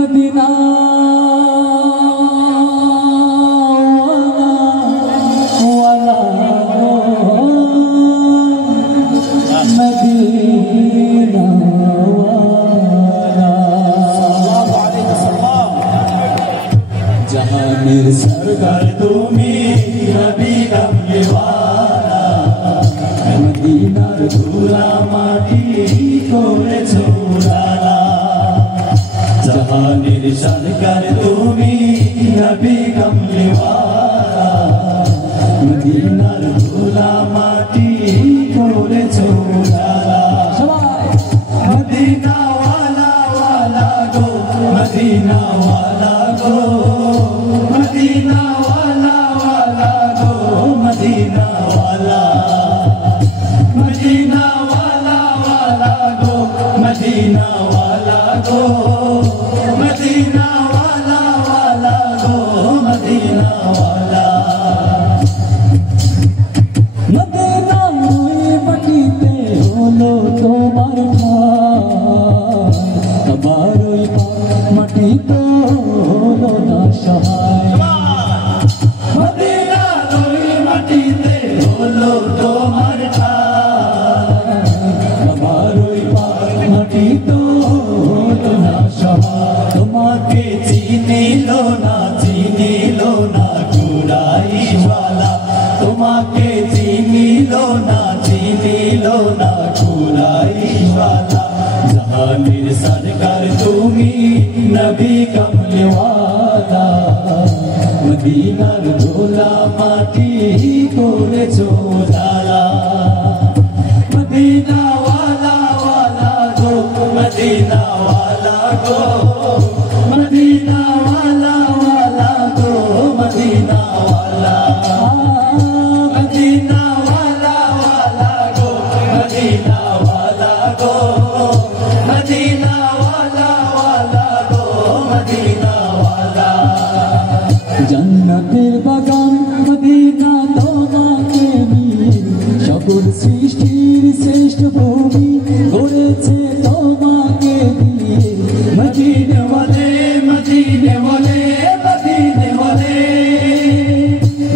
Medina वाला Medina वाला जहानेर सरकार तुमी नबी कमले वाला मदीनार धूला माटी करेছো उड़ाला जहानेर सरकार तुमी नबी कमले वाला मदीनार धूला माटी करेছো उड़ाला मदीना वाला वाला गो मदीना वाला गो मदीना वाला वाला गो मदीना वाला मदीना वाला वाला गो मदीना वाला गो मदीना वाला वाला गो मदीना वाला मदीना ওই মাটিতে হলো তোমার ঠাই আবার ওই মাটি তো হলো না সহায় মদিনা ওই মাটিতে হলো তোমার ঠাই আবার ওই মাটি তো হলো না সহায় তোমাকে চিনিল না কুরাইশওয়ালা তোমাকে চিনিল না কুরাইশওয়ালা জাহানের সরকার তুমি নবী কমলে ওয়ালা মদিনার ধুলা মাটি করেছো উজালা মদিনা ওয়ালা ওয়ালা গো মদিনা ওয়ালা গো মদিনা ওয়ালা ওয়ালা গো মদিনা ওয়ালা মদিনা ওয়ালা ওয়ালা গো মদিনা ওয়ালা গো মদিনা ওয়ালা ওয়ালা গো মদিনা ওয়ালা জান্নাতের বাগান মদিনা তোমাকে নিয়ে সকল সৃষ্টির শ্রেষ্ঠ ভূমি গড়েছে তোমাকে দিয়ে মদিনা ওয়ালে মদিনা ওয়ালে মদিনা ওয়ালে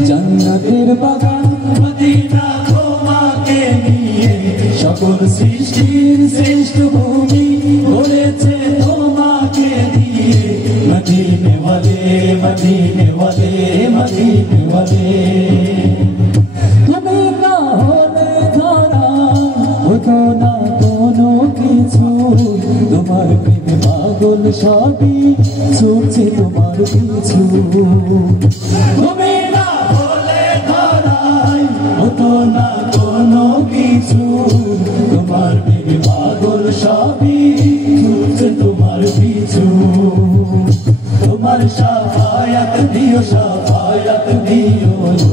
জান্নাতের বাগান মদিনা তোমাকে নিয়ে সকল সৃষ্টির শ্রেষ্ঠ ভূমি গড়েছে তোমাকে দিয়ে মদিনা ওয়ালে মদিনা ওয়ালে মদিনা ওয়ালে তুমি না হলে ধরা হতো না কোনো কিছু তোমার প্রেমে পাগল সবই ছুটছে তোমার পিছু তুমি না হলে ধরাই হতো না কোনো কিছু তোমার প্রেমে পাগল সবই ছুটছে তোমার পিছু তোমার শাফায়াত দিও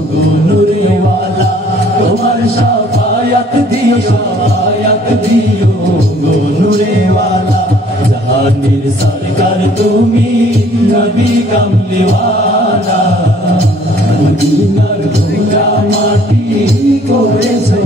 গো নূরে ওয়ালা তোমার শাফায়াত দিও গো নূরে ওয়ালা জাহানের সরকার তুমি নবী কমলে ওয়ালা মদিনার ধুলা মাটি করেছো